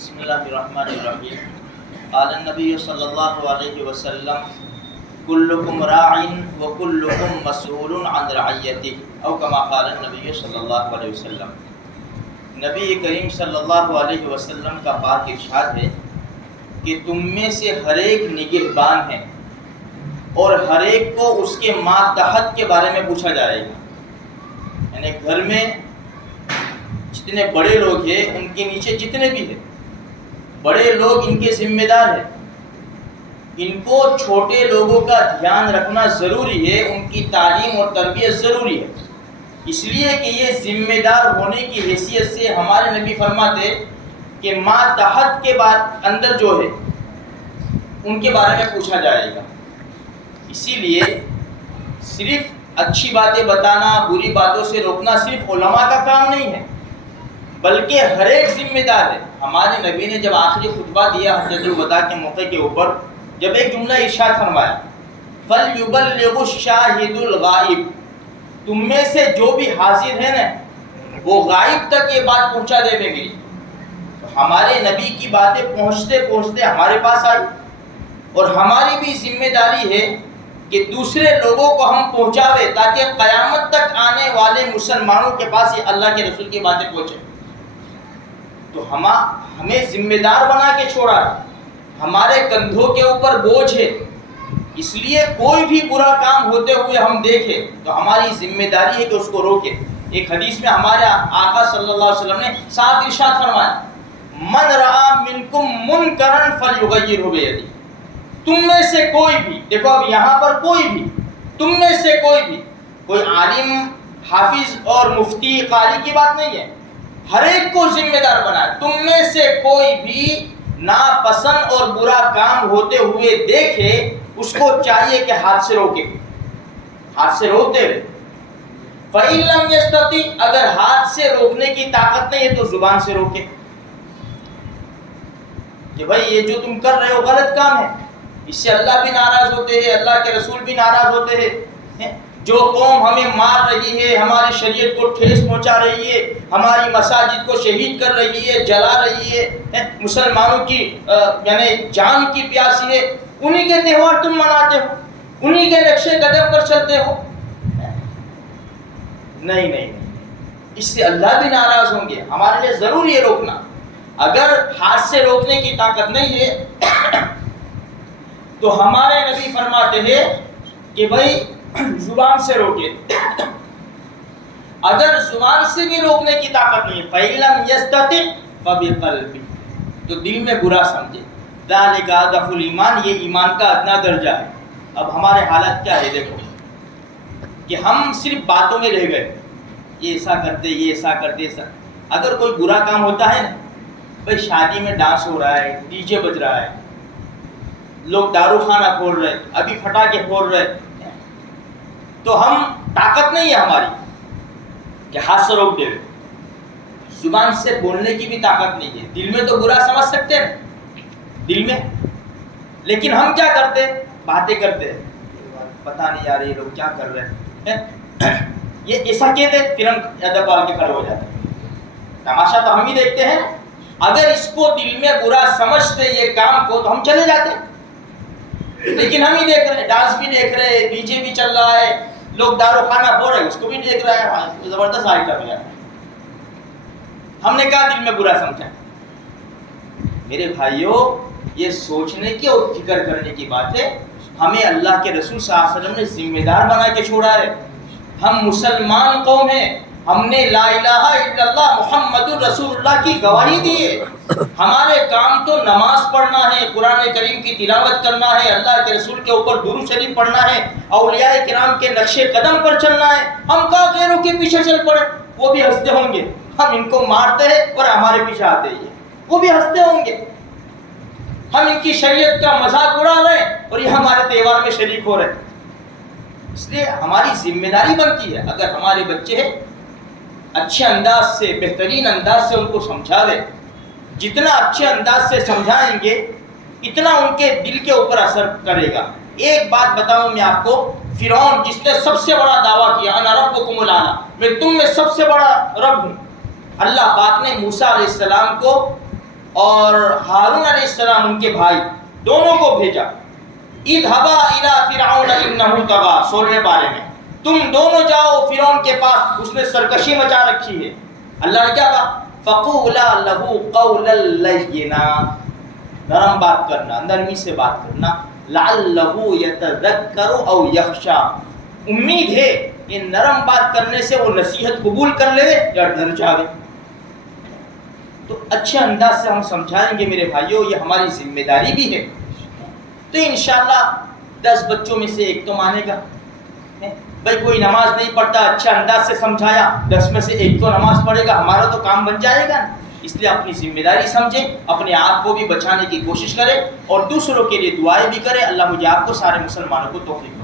بسم اللہ الرحمن الرحیم. قال النبی صلی اللہ علیہ وسلم کلکم راع وکلکم مسئول عن رعیتہ او کما قال النبی صلی اللہ علیہ وسلم. نبی کریم صلی اللہ علیہ وسلم کا پاک ارشاد ہے کہ تم میں سے ہر ایک نگہبان ہے اور ہر ایک کو اس کے ماتحت کے بارے میں پوچھا جائے گا. یعنی گھر میں جتنے بڑے لوگ ہیں ان کے نیچے جتنے بھی ہیں بڑے لوگ ان کے ذمہ دار ہیں. ان کو چھوٹے لوگوں کا دھیان رکھنا ضروری ہے، ان کی تعلیم اور تربیت ضروری ہے، اس لیے کہ یہ ذمہ دار ہونے کی حیثیت سے ہمارے نبی فرماتے کہ ماتحت کے بعد اندر جو ہے ان کے بارے میں پوچھا جائے گا. اسی لیے صرف اچھی باتیں بتانا، بری باتوں سے روکنا صرف علماء کا کام نہیں ہے بلکہ ہر ایک ذمہ دار ہے. ہمارے نبی نے جب آخری خطبہ دیا حجۃ الوداع کے موقع کے اوپر، جب ایک جملہ ارشاد فرمایا فَلْيُبَلِّغُ الشَّاهِدُ الْغَائِبُ، تم میں سے جو بھی حاضر ہے نا وہ غائب تک یہ بات پہنچا دے میری. تو ہمارے نبی کی باتیں پہنچتے پہنچتے ہمارے پاس آئی اور ہماری بھی ذمہ داری ہے کہ دوسرے لوگوں کو ہم پہنچاوے تاکہ قیامت تک آنے والے مسلمانوں کے پاس یہ اللہ کے رسول کی باتیں پہنچے. تو ہمیں ذمہ دار بنا کے چھوڑا ہے، ہمارے کندھوں کے اوپر بوجھ ہے، اس لیے کوئی بھی برا کام ہوتے ہوئے ہم دیکھیں تو ہماری ذمہ داری ہے کہ اس کو روکیں. ایک حدیث میں ہمارے آقا صلی اللہ علیہ وسلم نے صاف ارشاد فرمایا من رأى منکم منکرا فلیغیرہ بیدہ. تم میں سے کوئی بھی، دیکھو اب یہاں پر کوئی بھی، تم میں سے کوئی بھی، کوئی عالم حافظ اور مفتی قاری کی بات نہیں ہے، ہر ایک کو ذمہ دار بنائے. تم میں سے کوئی بھی ناپسند اور برا کام ہوتے ہوئے دیکھے اس کو چاہیے کہ ہاتھ سے روکے، ہاتھ سے روکتے ہوئے. فَإِن لَمْ يَسْتَطِعْ، اگر ہاتھ سے روکنے کی طاقت نہیں ہے تو زبان سے روکے کہ بھائی یہ جو تم کر رہے ہو غلط کام ہے، اس سے اللہ بھی ناراض ہوتے ہیں، اللہ کے رسول بھی ناراض ہوتے ہیں. جو قوم ہمیں مار رہی ہے، ہماری شریعت کو ٹھیس پہنچا رہی ہے، ہماری مساجد کو شہید کر رہی ہے، جلا رہی ہے، مسلمانوں کی یعنی جان کی پیاسی ہے، انہی کے تہوار تم مناتے ہو، انہی کے نقشے قدم پر چلتے ہو. نہیں، اس سے اللہ بھی ناراض ہوں گے. ہمارے لیے ضروری ہے روکنا. اگر ہاتھ سے روکنے کی طاقت نہیں ہے تو ہمارے نبی فرماتے ہیں کہ بھائی زبان سے روکے. اگر زبان سے بھی روکنے کی طاقت نہیں ہے فَإِن لَمْ يَسْتَطِعْ فَبِقَلْبِهِ، تو دل میں برا سمجھے. ذَلِكَ أَضْعَفُ الْإِيمَانِ، یہ ایمان کا ادنا درجہ ہے. اب ہمارے حالت کیا ہے دیکھو کہ ہم صرف باتوں میں رہ گئے، یہ ایسا کرتے، یہ ایسا کرتے، ایسا. اگر کوئی برا کام ہوتا ہے نا، بھائی شادی میں ڈانس ہو رہا ہے، ڈی جے بج رہا ہے، لوگ دارو خانہ کھول رہے، ابھی پٹاخے پھوڑ رہے، تو ہم طاقت نہیں ہے ہماری کہ ہاتھ سے روک دے. زبان سے بولنے کی بھی طاقت نہیں ہے. دل میں تو برا سمجھ سکتے ہیں دل میں، لیکن ہم کیا کرتے، باتیں کرتے، پتہ نہیں یار یہ لوگ کیا کر رہے ہیں، یہ ایسا کہتے، پھر ہم ادب پال کے کھڑے ہو جاتے. تماشا تو ہم ہی دیکھتے ہیں. اگر اس کو دل میں برا سمجھتے یہ کام کو تو ہم چلے جاتے، لیکن ہم ہی دیکھ رہے ہیں، ڈانس بھی دیکھ رہے ہیں، ڈی جے بھی چل رہا ہے، لوگ دارو خانہ پھوڑ رہے ہیں، اس کو بھی دیکھ رہے ہیں، زبردست آئی کر رہے ہیں. ہم نے کہا دل میں برا سمجھا. میرے بھائیوں، یہ سوچنے کی اور فکر کرنے کی بات ہے. ہمیں اللہ کے رسول صلی اللہ علیہ وسلم نے ذمہ دار بنا کے چھوڑا ہے. ہم مسلمان قوم ہیں، ہم نے لا الہ الا اللہ محمد الرسول اللہ کی گواہی دی ہے. ہمارے کام تو نماز پڑھنا ہے، قرآن کریم کی تلاوت کرنا ہے، اللہ کے رسول کے اوپر درود شریف پڑھنا ہے، اولیاء کرام کے نقشے قدم پر چلنا ہے. ہم کہاں غیروں کے پیچھے چل پڑے؟ وہ بھی ہنستے ہوں گے، ہم ان کو مارتے ہیں اور ہمارے پیچھے آتے ہیں، وہ بھی ہنستے ہوں گے. ہم ان کی شریعت کا مذاق اڑا رہے ہیں اور یہ ہمارے تہوار میں شریک ہو رہے ہیں. اس لیے ہماری ذمہ داری بنتی ہے اگر ہمارے بچے ہیں اچھے انداز سے، بہترین انداز سے ان کو سمجھاوے. جتنا اچھے انداز سے سمجھائیں گے اتنا ان کے دل کے اوپر اثر کرے گا. ایک بات بتاؤں میں آپ کو، فرعون جس نے سب سے بڑا دعویٰ کیا انا ربکم الاعلی، میں تم میں سب سے بڑا رب ہوں، اللہ پاک نے موسیٰ علیہ السلام کو اور ہارون علیہ السلام ان کے بھائی دونوں کو بھیجا، اذهبا الى فرعون انه طغى، 16 پارے میں تم دونوں جاؤ فرعون کے پاس، اس نے سرکشی مچا رکھی ہے۔ اللہ نے کیا کہا؟ فقولا له قولا لینا، نرم بات کرنا، نرمی سے بات کرنا، لعلہ یتذکر او یخشی، امید ہے ان نرم بات کرنے سے وہ نصیحت قبول کر لے یا ڈر جاوے۔ تو اچھے انداز سے ہم سمجھائیں گے میرے بھائیوں، یہ ہماری ذمہ داری بھی ہے۔ تو انشاءاللہ 10 بچوں میں سے ایک تو مانے گا۔ بھائی کوئی نماز نہیں پڑھتا، اچھا انداز سے سمجھایا، 10 میں سے ایک تو نماز پڑھے گا، ہمارا تو کام بن جائے گا۔ اس لیے اپنی ذمہ داری سمجھیں، اپنے آپ کو بھی بچانے کی کوشش کریں اور دوسروں کے لیے دعائیں بھی کریں۔ اللہ مجھے آپ کو سارے مسلمانوں کو توفیق